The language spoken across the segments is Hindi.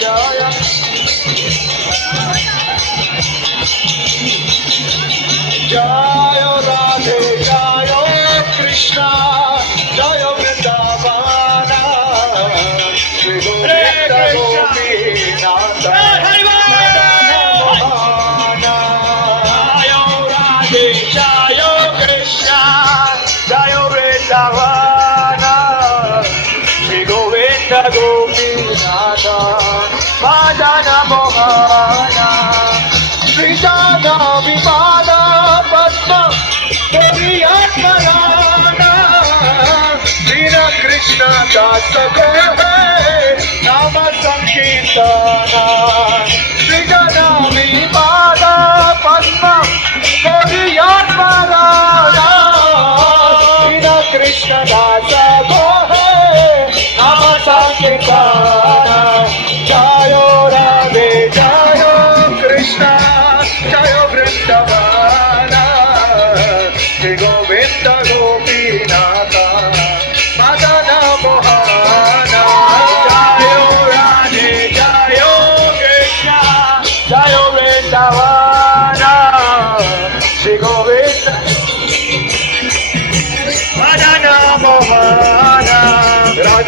Jaya. मोहाया विजाना विमाना पद्म करिया कराना मेरा कृष्ण का सब है, नाम संकीर्तना। विजाना विमाना पद्म करिया कराना मेरा कृष्ण का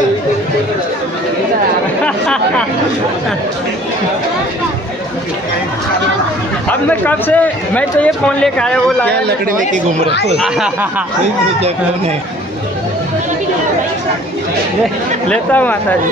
अब मैं कब से मैं तो ये फ़ोन लेके आया वो लाया लकड़ी लेके घूम रहा हूँ? लेता हूँ माता जी